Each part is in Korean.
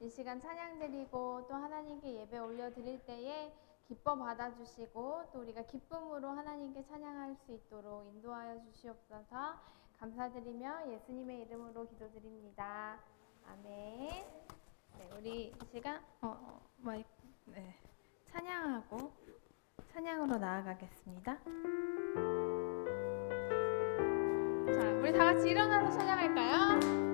이 시간 찬양 드리고 또 하나님께 예배 올려 드릴 때에 기뻐 받아주시고 또 우리가 기쁨으로 하나님께 찬양할 수 있도록 인도하여 주시옵소서 감사드리며 예수님의 이름으로 기도드립니다. 아멘. 네, 우리 이 시간 어, 어 마이, 네. 찬양하고 찬양으로 나아가겠습니다. 자, 우리 다 같이 일어나서 찬양할까요?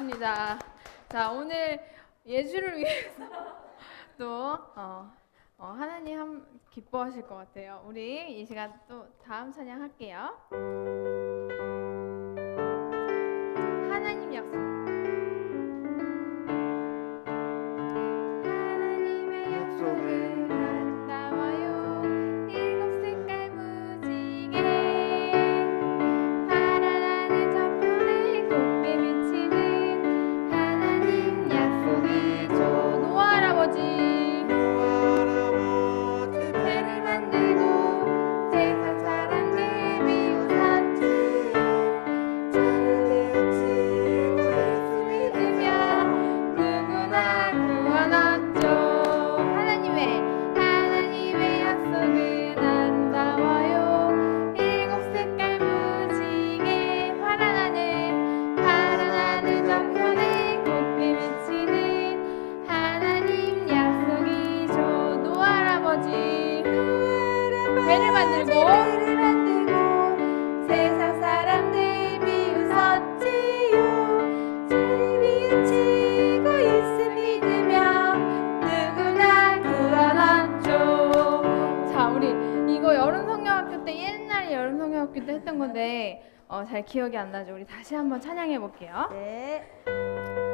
반갑습니다. 자, 오늘 예주를 위해서 또 어, 어, 하나님 한, 기뻐하실 것 같아요. 우리 이 시간 또 다음 찬양 할게요. 잘 기억이 안 나죠. 우리 다시 한번 찬양해 볼게요. 네.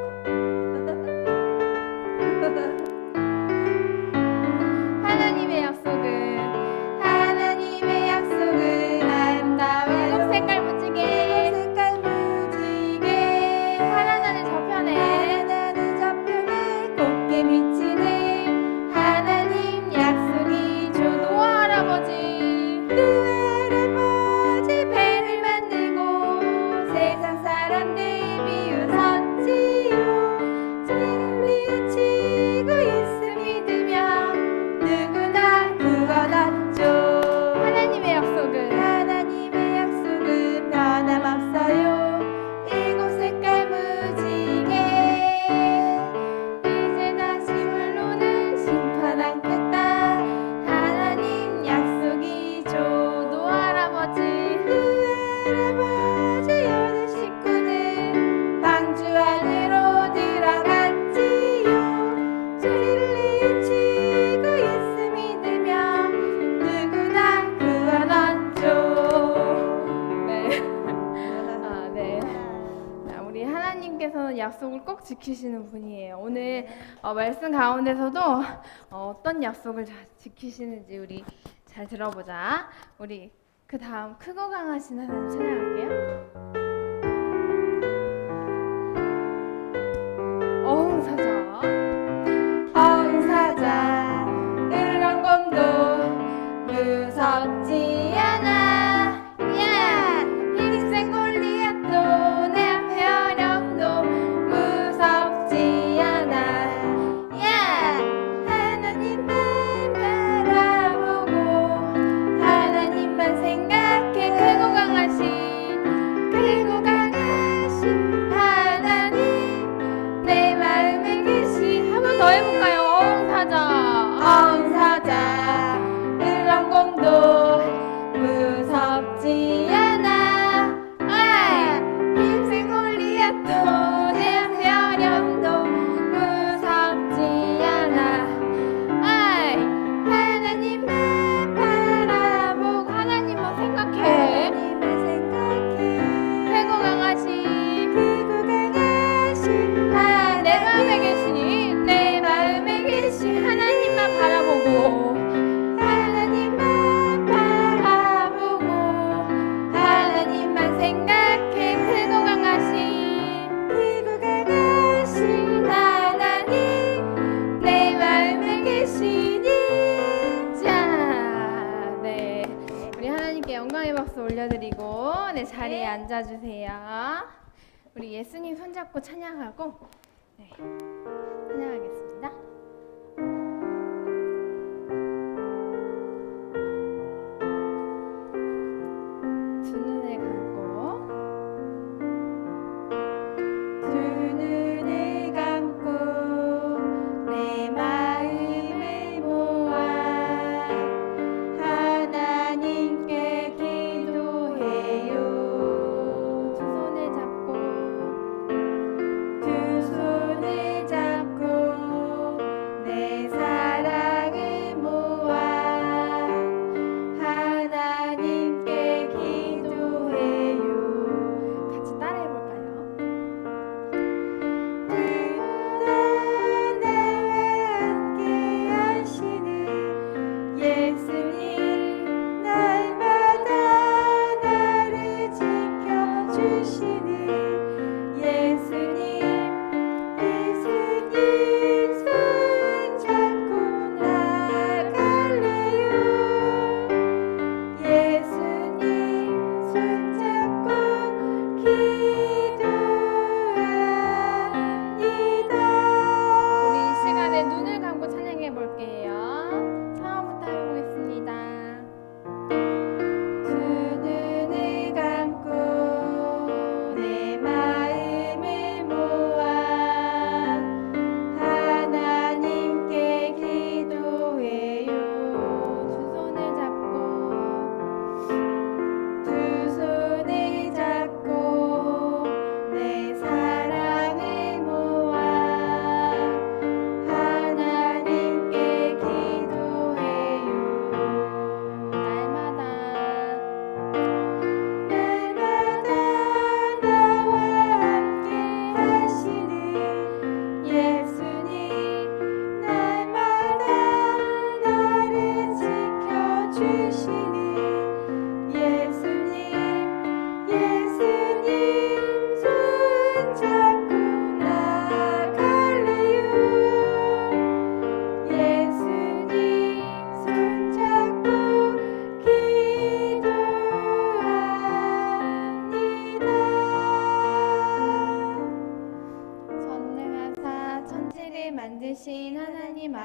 지키시는 분이에요. 오늘 어, 말씀 가운데서도 어, 떤 약속을 지키시는지 우리 잘 들어보자. 우리 그 다음 크고 강하신 하나님 찬양할게요. 앉아주세요. 우리 예수님 손잡고 찬양하고 네, 찬양하겠습니다.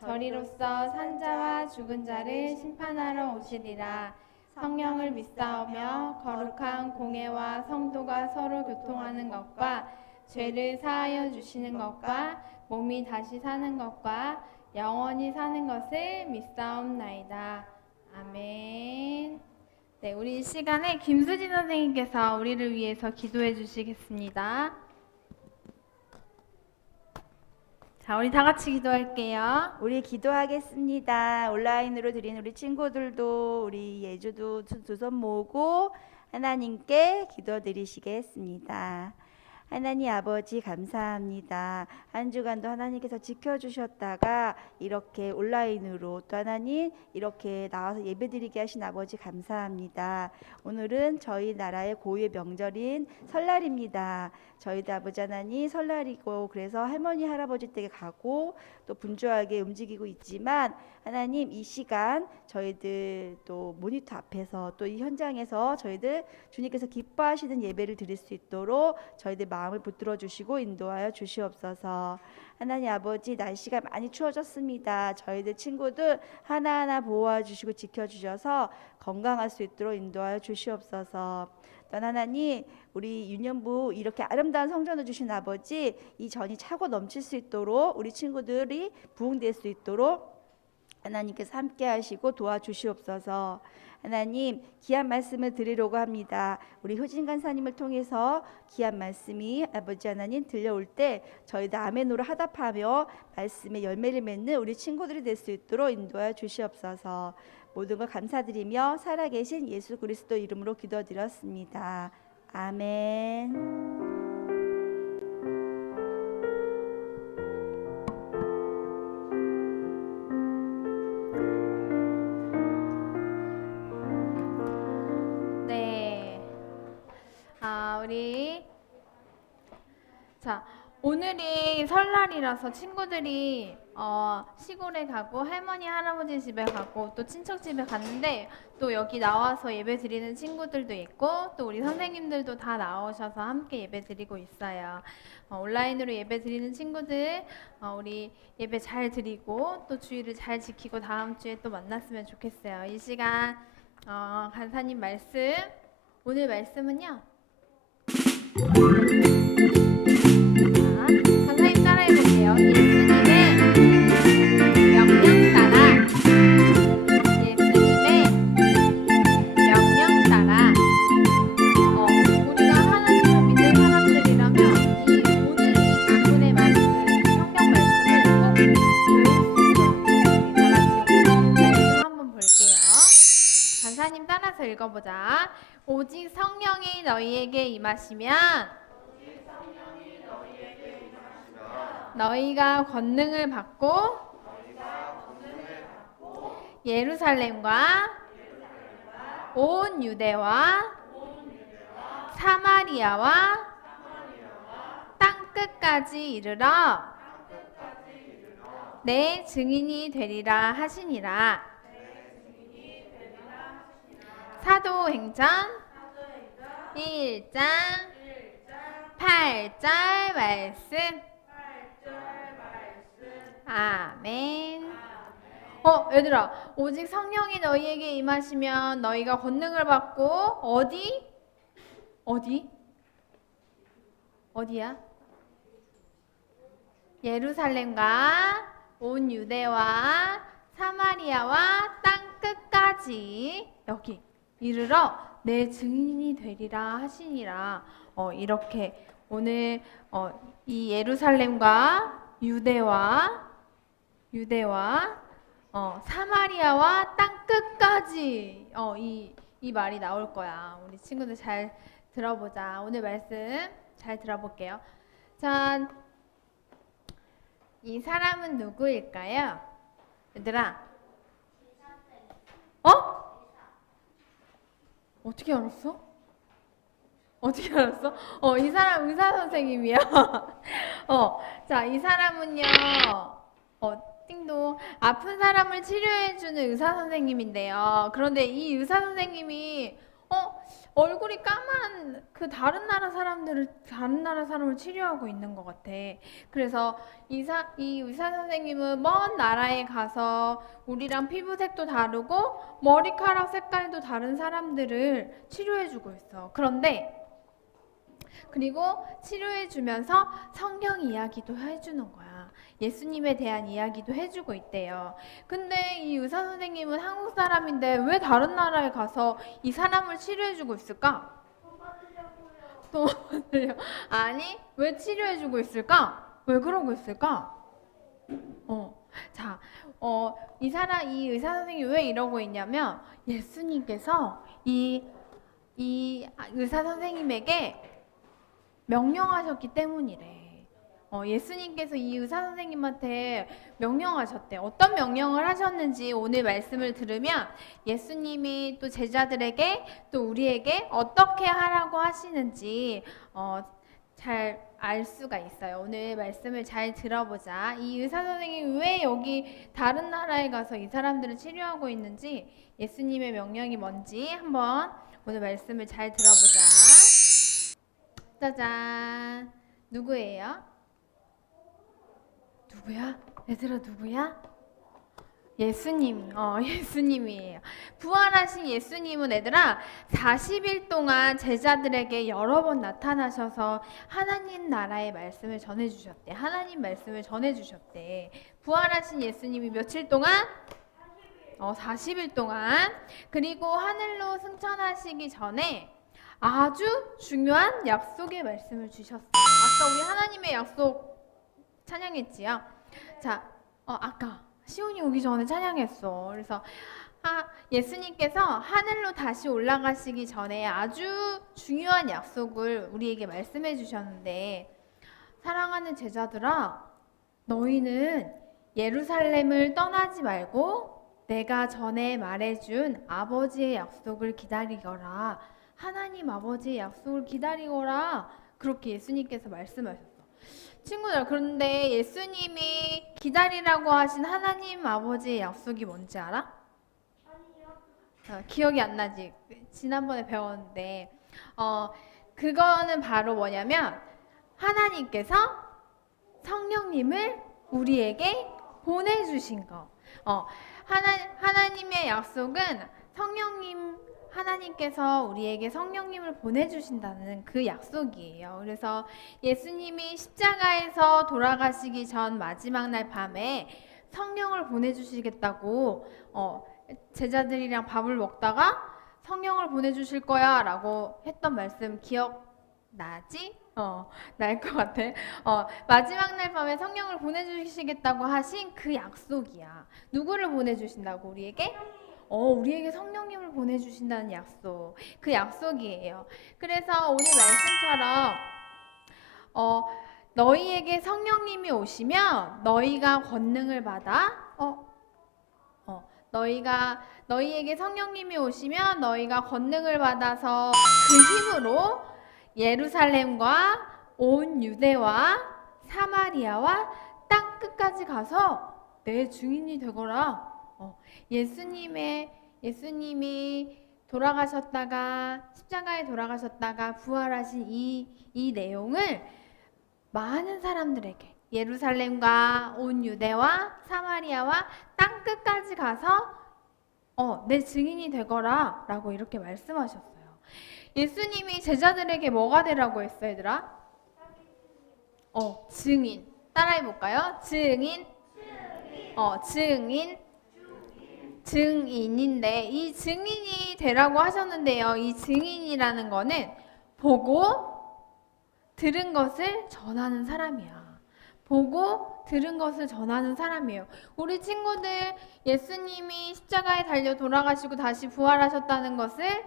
저리로서 산자와 죽은 자를 심판하러 오시리라 성령을 믿사오며 거룩한 공예와 성도가 서로 교통하는 것과 죄를 사하여 주시는 것과 몸이 다시 사는 것과 영원히 사는 것을 믿사옵나이다. 아멘. 네, 우리 이 시간에 김수진 선생님께서 우리를 위해서 기도해 주시겠습니다. 자, 우리 다 같이 기도할게요. 우리 기도하겠습니다. 온라인으로 드린 우리 친구들도 우리 예주도 두 손 모으고 하나님께 기도드리시겠습니다. 하나님 아버지 감사합니다. 한 주간도 하나님께서 지켜주셨다가 이렇게 온라인으로 또 하나님 이렇게 나와서 예배드리게 하신 아버지 감사합니다. 오늘은 저희 나라의 고유의 명절인 설날입니다. 저희도 아버지 하나님 설날이고 그래서 할머니 할아버지 댁에 가고 또 분주하게 움직이고 있지만 하나님 이 시간 저희들 또 모니터 앞에서 또 이 현장에서 저희들 주님께서 기뻐하시는 예배를 드릴 수 있도록 저희들 마음을 붙들어 주시고 인도하여 주시옵소서. 하나님 아버지 날씨가 많이 추워졌습니다. 저희들 친구들 하나하나 보호해 주시고 지켜 주셔서 건강할 수 있도록 인도하여 주시옵소서. 또한 하나님 우리 유년부 이렇게 아름다운 성전을 주신 아버지 이 전이 차고 넘칠 수 있도록 우리 친구들이 부흥될 수 있도록 하나님께서 함께 하시고 도와주시옵소서. 하나님 귀한 말씀을 드리려고 합니다. 우리 효진 간사님을 통해서 귀한 말씀이 아버지 하나님 들려올 때 저희도 아멘으로 하답하며 말씀의 열매를 맺는 우리 친구들이 될 수 있도록 인도하여 주시옵소서. 모든 걸 감사드리며 살아계신 예수 그리스도 이름으로 기도드렸습니다. 아멘. 오늘이 설날이라서 친구들이 어, 시골에 가고 할머니 할아버지 집에 가고 또 친척 집에 갔는데 또 여기 나와서 예배 드리는 친구들도 있고 또 우리 선생님들도 다 나오셔서 함께 예배 드리고 있어요. 어, 온라인으로 예배 드리는 친구들 어, 우리 예배 잘 드리고 또 주의를 잘 지키고 다음 주에 또 만났으면 좋겠어요. 이 시간 어, 간사님 말씀 오늘 말씀은요. 읽어보자. 오직 성령이 너희에게 임하시면 너희가 권능을 받고 예루살렘과 온 유대와 사마리아와 땅 끝까지 이르러 내 증인이 되리라 하시니라. 사도행전 1장 8절 말씀 아멘 어 얘들아 오직 성령이 너희에게 임하시면 너희가 권능을 받고 어디? 어디? 어디야? 예루살렘과 온 유대와 사마리아와 땅 끝까지 여기 이르러 내 증인이 되리라 하시니라. 어, 이렇게 오늘 어, 이 예루살렘과 유대와 유대와 어, 사마리아와 땅 끝까지 어, 이, 이 말이 나올 거야. 우리 친구들 잘 들어보자. 오늘 말씀 잘 들어볼게요. 자, 이 사람은 누구일까요? 얘들아. 어? 어떻게 알았어? 어떻게 알았어? 어, 이 사람 의사 선생님이야. 어, 자, 이 사람은요. 어, 띵동. 아픈 사람을 치료해 주는 의사 선생님인데요. 그런데 이 의사 선생님이 어, 얼굴이 까만 그 다른 나라 사람들을 다른 나라 사람을 치료하고 있는 것 같아. 그래서 이사, 이 의사 선생님은 먼 나라에 가서 우리랑 피부색도 다르고 머리카락 색깔도 다른 사람들을 치료해주고 있어. 그런데 그리고 치료해주면서 성경 이야기도 해주는 거야. 예수님에 대한 이야기도 해주고 있대요. 근데 이 의사 선생님은 한국 사람인데 왜 다른 나라에 가서 이 사람을 치료해주고 있을까? 돈 받으려. 아니, 왜 치료해주고 있을까? 왜 그러고 있을까? 어, 자, 어, 이 사람, 이 의사 선생님이 왜 이러고 있냐면 예수님께서 이, 이 의사 선생님에게 명령하셨기 때문이래. 어, 예수님께서 이 의사 선생님한테 명령하셨대. 어떤 명령을 하셨는지 오늘 말씀을 들으면 예수님이 또 제자들에게 또 우리에게 어떻게 하라고 하시는지 어, 잘 알 수가 있어요. 오늘 말씀을 잘 들어보자. 이 의사 선생님이 왜 여기 다른 나라에 가서 이 사람들을 치료하고 있는지 예수님의 명령이 뭔지 한번 오늘 말씀을 잘 들어보자. 짜잔. 누구예요? 누구야? 얘들아 누구야? 예수님, 어, 예수님이에요. 부활하신 예수님은 얘들아 40일 동안 제자들에게 여러 번 나타나셔서 하나님 나라의 말씀을 전해주셨대. 하나님 말씀을 전해주셨대. 부활하신 예수님이 며칠 동안? 어, 40일 동안. 그리고 하늘로 승천하시기 전에 아주 중요한 약속의 말씀을 주셨어요. 아까 우리 하나님의 약속 찬양했지요. 자, 어, 아까 시온이 오기 전에 찬양했어. 그래서 아, 예수님께서 하늘로 다시 올라가시기 전에 아주 중요한 약속을 우리에게 말씀해 주셨는데 사랑하는 제자들아 너희는 예루살렘을 떠나지 말고 내가 전에 말해준 아버지의 약속을 기다리거라 하나님 아버지의 약속을 기다리거라 그렇게 예수님께서 말씀하셨어 친구들 그런데 예수님이 기다리라고 하신 하나님 아버지의 약속이 뭔지 알아? 어, 기억이 안 나지. 지난번에 배웠는데, 어, 그거는 바로 뭐냐면, 하나님께서 성령님을 우리에게 보내주신 거. 어, 하나, 하나님의 약속은 성령님, 하나님께서 우리에게 성령님을 보내주신다는 그 약속이에요. 그래서 예수님이 십자가에서 돌아가시기 전 마지막 날 밤에 성령을 보내주시겠다고, 어, 제자들이랑 밥을 먹다가 성령을 보내주실 거야 라고 했던 말씀 기억나지? 어, 날 것 같아. 어, 마지막 날 밤에 성령을 보내주시겠다고 하신 그 약속이야. 누구를 보내주신다고 우리에게? 어, 우리에게 성령님을 보내주신다는 약속. 그 약속이에요. 그래서 오늘 말씀처럼, 어, 너희에게 성령님이 오시면 너희가 권능을 받아, 어, 너희가 너희에게 성령님이 오시면 너희가 권능을 받아서 그 힘으로 예루살렘과 온 유대와 사마리아와 땅 끝까지 가서 내 증인이 되거라. 어, 예수님의 예수님이 돌아가셨다가 십자가에 돌아가셨다가 부활하신 이, 이 내용을 많은 사람들에게 예루살렘과 온 유대와 사마리아와 땅 끝까지 가서 어, 내 증인이 되거라 라고 이렇게 말씀하셨어요. 예수님이 제자들에게 뭐가 되라고 했어, 얘들아? 어, 증인. 따라해 볼까요? 증인. 어, 증인. 증인인데 이 증인이 되라고 하셨는데요. 이 증인이라는 거는 보고 들은 것을 전하는 사람이야. 보고 들은 것을 전하는 사람이에요. 우리 친구들 예수님이 십자가에 달려 돌아가시고 다시 부활하셨다는 것을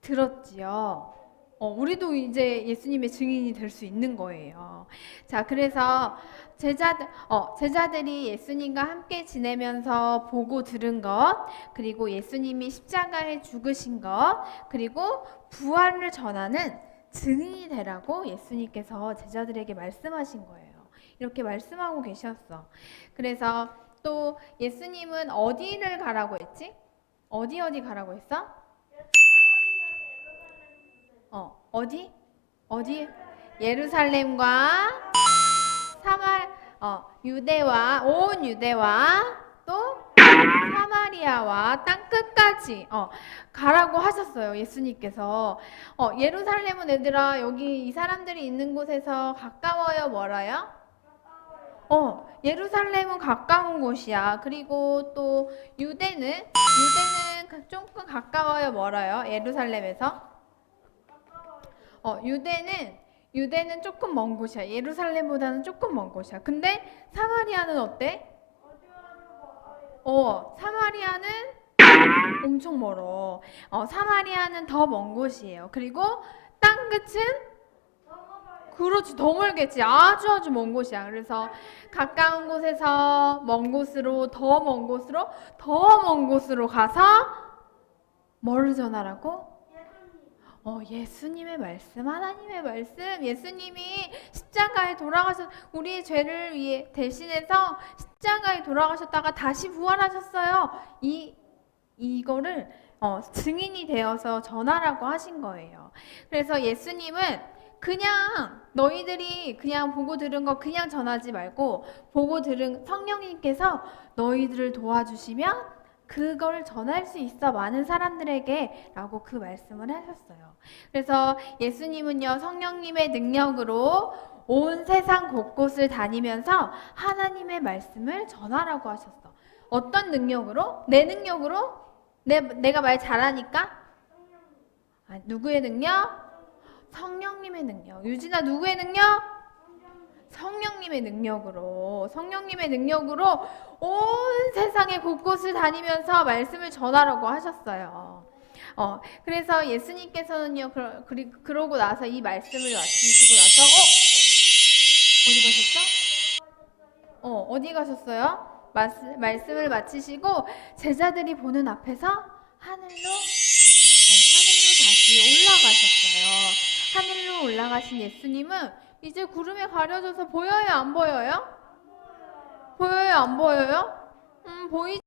들었지요. 어, 우리도 이제 예수님의 증인이 될 수 있는 거예요. 자, 그래서 제자들, 어, 제자들이 예수님과 함께 지내면서 보고 들은 것, 그리고 예수님이 십자가에 죽으신 것, 그리고 부활을 전하는 증인이 되라고 예수님께서 제자들에게 말씀하신 거예요. 이렇게 말씀하고 계셨어. 그래서 또 예수님은 어디를 가라고 했지? 어디 어디 가라고 했어? 어, 어디? 어디? 예루살렘과 사마 어, 유대와 온 유대와 또 사마리아와 땅 끝까지 어, 가라고 하셨어요. 예수님께서. 어, 예루살렘은 얘들아 여기 이 사람들이 있는 곳에서 가까워요, 멀어요? 어, 예루살렘은 가까운 곳이야. 그리고 또 유대는 유대는 가- 조금 가까워요, 멀어요? 예루살렘에서? 어, 유대는 유대는 조금 먼 곳이야. 예루살렘보다는 조금 먼 곳이야. 근데 사마리아는 어때? 어, 사마리아는 엄청 멀어. 어, 사마리아는 더 먼 곳이에요. 그리고 땅 끝은 그렇지 더 멀겠지 아주 아주 먼 곳이야 그래서 가까운 곳에서 먼 곳으로 더 먼 곳으로 더 먼 곳으로 가서 뭐를 전하라고? 어 예수님의 말씀 하나님의 말씀. 예수님이 십자가에 돌아가셔 우리의 죄를 위해 대신해서 십자가에 돌아가셨다가 다시 부활하셨어요. 이 이거를 어, 증인이 되어서 전하라고 하신 거예요. 그래서 예수님은 그냥 너희들이 그냥 보고 들은 거 그냥 전하지 말고 보고 들은 성령님께서 너희들을 도와주시면 그걸 전할 수 있어 많은 사람들에게 라고 그 말씀을 하셨어요. 그래서 예수님은요 성령님의 능력으로 온 세상 곳곳을 다니면서 하나님의 말씀을 전하라고 하셨어. 어떤 능력으로? 내 능력으로? 내, 내가 말 잘하니까? 아, 누구의 능력? 성령님의 능력. 유진아 누구의 능력? 성령님의 능력으로 성령님의 능력으로 온 세상의 곳곳을 다니면서 말씀을 전하라고 하셨어요. 어, 그래서 예수님께서는요, 그러, 그리, 그러고 나서 이 말씀을 마치시고 나서, 어? 어디 가셨어? 어, 어디 가셨어요? 말스, 말씀을 마치시고 제자들이 보는 앞에서 하늘로, 어, 하늘로 다시 올라가셨어요. 하늘로 올라가신 예수님은 이제 구름에 가려져서 보여요, 안 보여요? 보여요, 안 보여요? 음, 보이